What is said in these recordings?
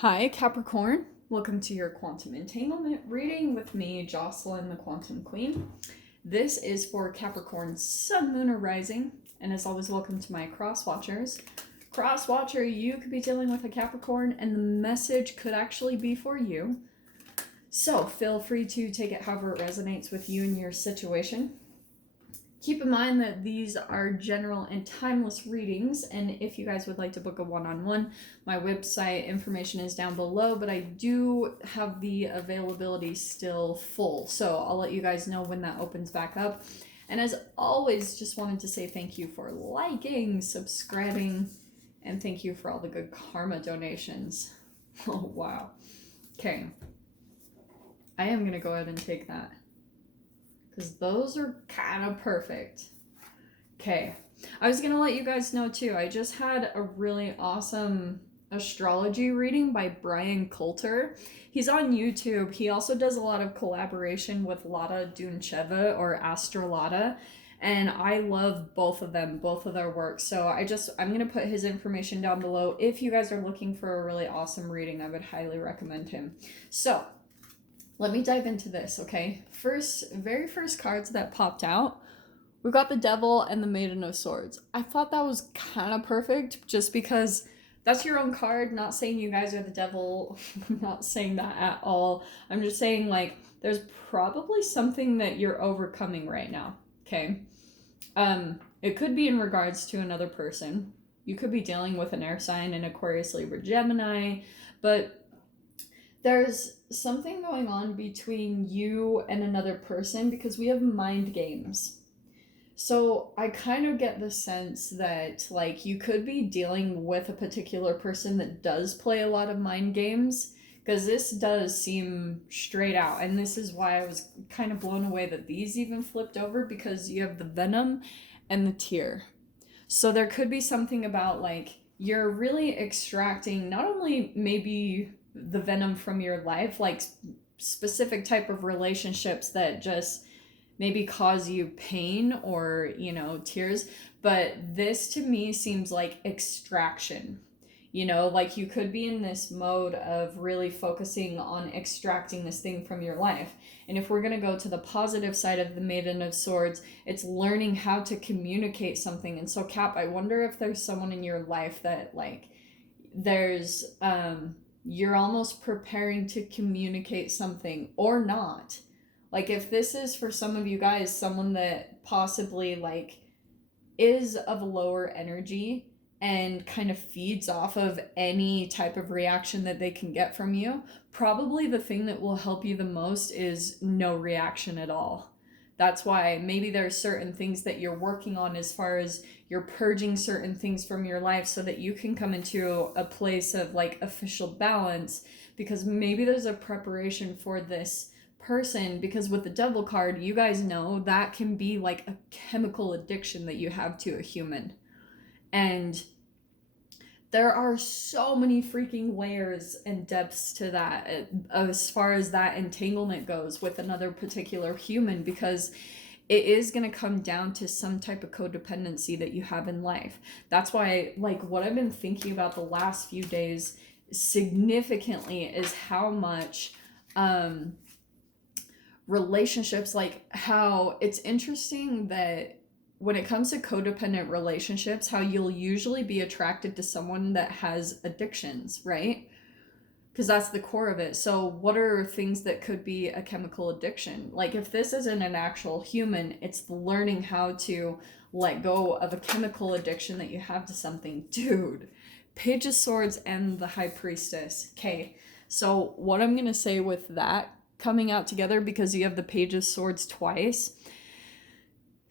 Hi, Capricorn. Welcome to your Quantum Entanglement reading with me, Jocelyn, the Quantum Queen. This is for Capricorn Sun, Moon, or Rising, and as always, welcome to my Cross Watchers. Cross Watcher, you could be dealing with a Capricorn, and the message could actually be for you. So feel free to take it however it resonates with you and your situation. Keep in mind that these are general and timeless readings, and if you guys would like to book a one-on-one, my website information is down below, but I do have the availability still full, so I'll let you guys know when that opens back up. And as always, just wanted to say thank you for liking, subscribing, and thank you for all the good karma donations. Oh, wow. Okay. I am going to go ahead and take that, because those are kind of perfect. Okay. I was going to let you guys know too, I just had a really awesome astrology reading by BRYAN COLTER. He's on YouTube. He also does a lot of collaboration with Lada Duncheva or Astrolada. And I love both of them, both of their work. So I'm going to put his information down below. If you guys are looking for a really awesome reading, I would highly recommend him. So let me dive into this, okay? Very first cards that popped out, we got the Devil and the Maiden of Swords. I thought that was kind of perfect just because that's your own card. Not saying you guys are the devil. I'm not saying that at all. I'm just saying, like, there's probably something that you're overcoming right now, okay? It could be in regards to another person. You could be dealing with an air sign, an Aquarius, Libra, Gemini, but there's something going on between you and another person because we have mind games. So I kind of get the sense that, like, you could be dealing with a particular person that does play a lot of mind games, because this does seem straight out. And this is why I was kind of blown away that these even flipped over, because you have the Venom and the Tear. So there could be something about, like, you're really extracting not only maybe the venom from your life, like specific type of relationships that just maybe cause you pain or, tears, but this to me seems like extraction. Like you could be in this mode of really focusing on extracting this thing from your life. And if we're going to go to the positive side of the Maiden of Swords, it's learning how to communicate something. And so, Cap, I wonder if there's someone in your life that, like, you're almost preparing to communicate something or not. Like, if this is for some of you guys, someone that possibly, like, is of a lower energy and kind of feeds off of any type of reaction that they can get from you, probably the thing that will help you the most is no reaction at all. That's why maybe there's certain things that you're working on as far as you're purging certain things from your life so that you can come into a place of, like, official balance, because maybe there's a preparation for this person, because with the Devil card, you guys know that can be like a chemical addiction that you have to a human. And there are so many freaking layers and depths to that as far as that entanglement goes with another particular human, because it is going to come down to some type of codependency that you have in life. That's why, like, what I've been thinking about the last few days significantly is how much relationships, like, how it's interesting that when it comes to codependent relationships, how you'll usually be attracted to someone that has addictions, right? Because that's the core of it. So what are things that could be a chemical addiction? Like, if this isn't an actual human, it's learning how to let go of a chemical addiction that you have to something. Dude, Page of Swords and the High Priestess. Okay, so what I'm going to say with that coming out together, because you have the Page of Swords twice,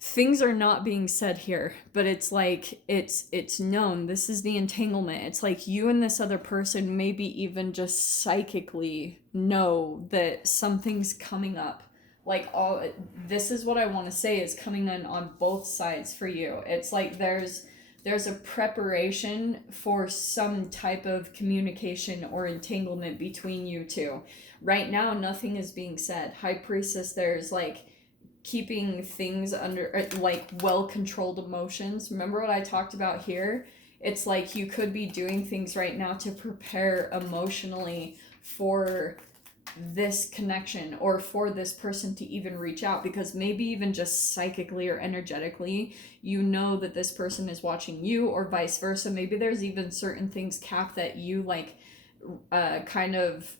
things are not being said here, but it's like it's known. This is the entanglement. It's like you and this other person maybe even just psychically know that something's coming up. Like, all this is what I want to say is coming in on both sides for you. It's like there's a preparation for some type of communication or entanglement between you two. Right now, nothing is being said. High Priestess, there's, like, keeping things under, like, well-controlled emotions. Remember what I talked about here? it's like you could be doing things right now to prepare emotionally for this connection or for this person to even reach out, because maybe even just psychically or energetically you know that this person is watching you, or vice versa. Maybe there's even certain things, Cap, that you like kind of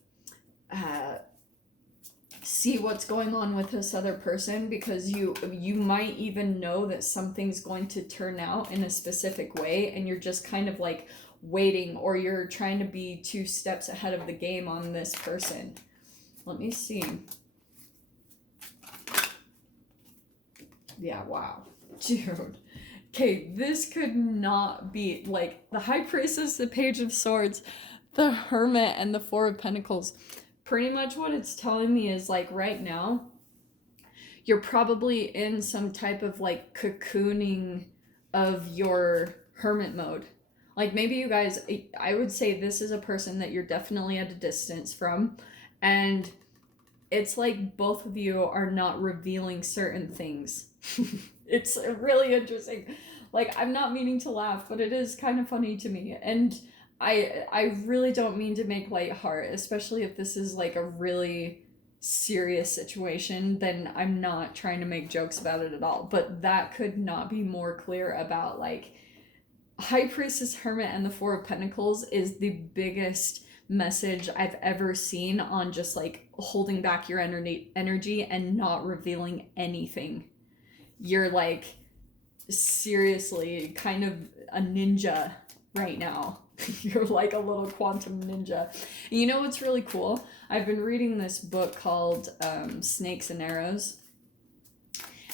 see what's going on with this other person, because you might even know that something's going to turn out in a specific way, and you're just kind of like waiting, or you're trying to be 2 steps ahead of the game on this person. Let me see. Yeah, wow. Dude. Okay, this could not be, like, the High Priestess, the Page of Swords, the Hermit, and the Four of Pentacles. Pretty much what it's telling me is, like, right now, you're probably in some type of, like, cocooning of your hermit mode. Like, maybe you guys, I would say this is a person that you're definitely at a distance from, and it's like both of you are not revealing certain things. It's really interesting. Like, I'm not meaning to laugh, but it is kind of funny to me. And I really don't mean to make light heart, especially if this is like a really serious situation, then I'm not trying to make jokes about it at all. But that could not be more clear about, like, High Priestess, Hermit, and the Four of Pentacles is the biggest message I've ever seen on just like holding back your energy and not revealing anything. You're like seriously kind of a ninja right now. You're like a little quantum ninja. You know what's really cool? I've been reading this book called Snakes and Arrows.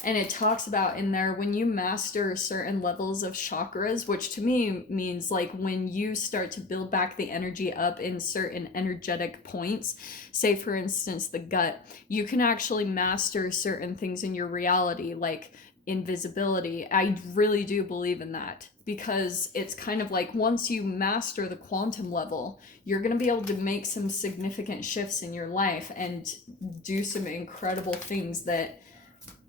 And it talks about in there, when you master certain levels of chakras, which to me means like when you start to build back the energy up in certain energetic points, say for instance the gut, you can actually master certain things in your reality, like invisibility. I really do believe in that, because it's kind of like once you master the quantum level, you're going to be able to make some significant shifts in your life and do some incredible things that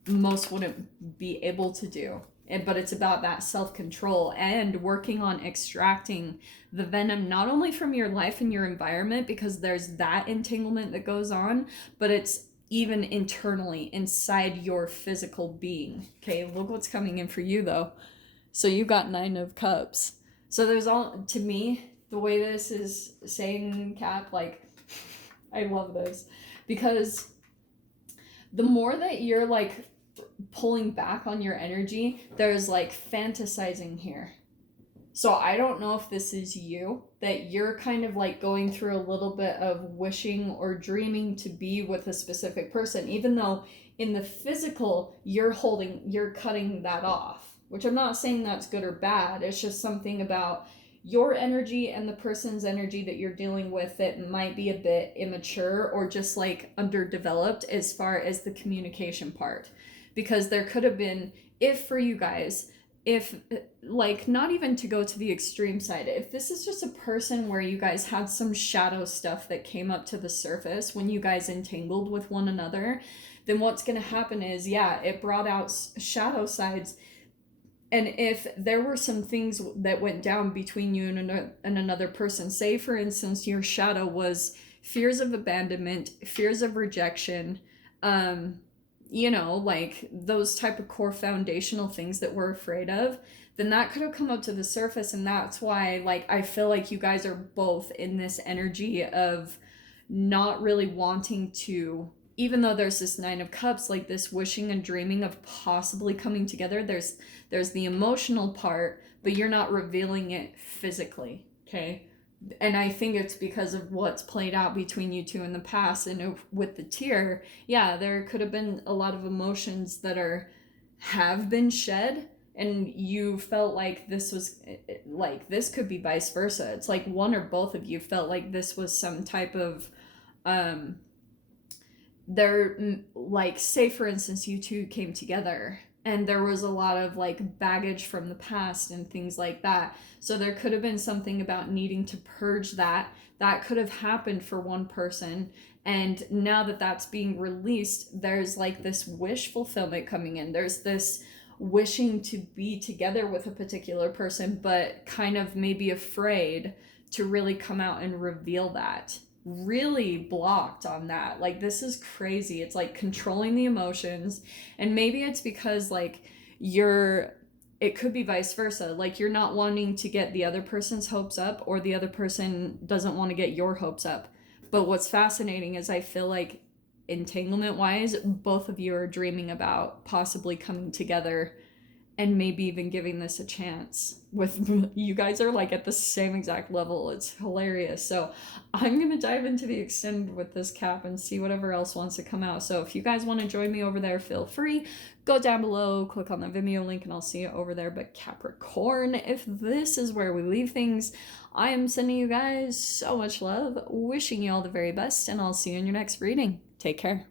most wouldn't be able to do. But it's about that self-control and working on extracting the venom, not only from your life and your environment, because there's that entanglement that goes on, but it's even internally inside your physical being. Okay, look what's coming in for you though. So you got 9 of Cups. So there's all, to me, the way this is saying, Cap, like, I love this, because the more that you're like pulling back on your energy, there's like fantasizing here. So I don't know if this is you, that you're kind of like going through a little bit of wishing or dreaming to be with a specific person, even though in the physical you're cutting that off, which I'm not saying that's good or bad. It's just something about your energy and the person's energy that you're dealing with that might be a bit immature or just like underdeveloped as far as the communication part. Because there could have been, if for you guys, if like not even to go to the extreme side, if this is just a person where you guys had some shadow stuff that came up to the surface when you guys entangled with one another, then what's going to happen is, yeah, it brought out shadow sides. And if there were some things that went down between you and another person, say for instance your shadow was fears of abandonment, fears of rejection, you know, like those type of core foundational things that we're afraid of, then that could have come up to the surface. And that's why, like, I feel like you guys are both in this energy of not really wanting to, even though there's this 9 of Cups, like this wishing and dreaming of possibly coming together, there's the emotional part, but you're not revealing it physically, okay? And I think it's because of what's played out between you two in the past. And with the tear, yeah, there could have been a lot of emotions that have been shed, and you felt like this was, like, this could be vice versa. It's like one or both of you felt like this was some type of, like, say for instance you two came together and there was a lot of like baggage from the past and things like that. So there could have been something about needing to purge that could have happened for one person. And now that that's being released, there's like this wish fulfillment coming in. There's this wishing to be together with a particular person, but kind of maybe afraid to really come out and reveal that. Really blocked on that. Like, this is crazy. It's like controlling the emotions. And maybe it's because like it could be vice versa. Like, you're not wanting to get the other person's hopes up, or the other person doesn't want to get your hopes up. But what's fascinating is I feel like entanglement wise, both of you are dreaming about possibly coming together and maybe even giving this a chance. With you guys are like at the same exact level. It's hilarious. So I'm gonna dive into the extended with this Cap and see whatever else wants to come out. So if you guys want to join me over there, feel free. Go down below, click on the Vimeo link, and I'll see you over there. But Capricorn, if this is where we leave things, I am sending you guys so much love, wishing you all the very best, and I'll see you in your next reading. Take care.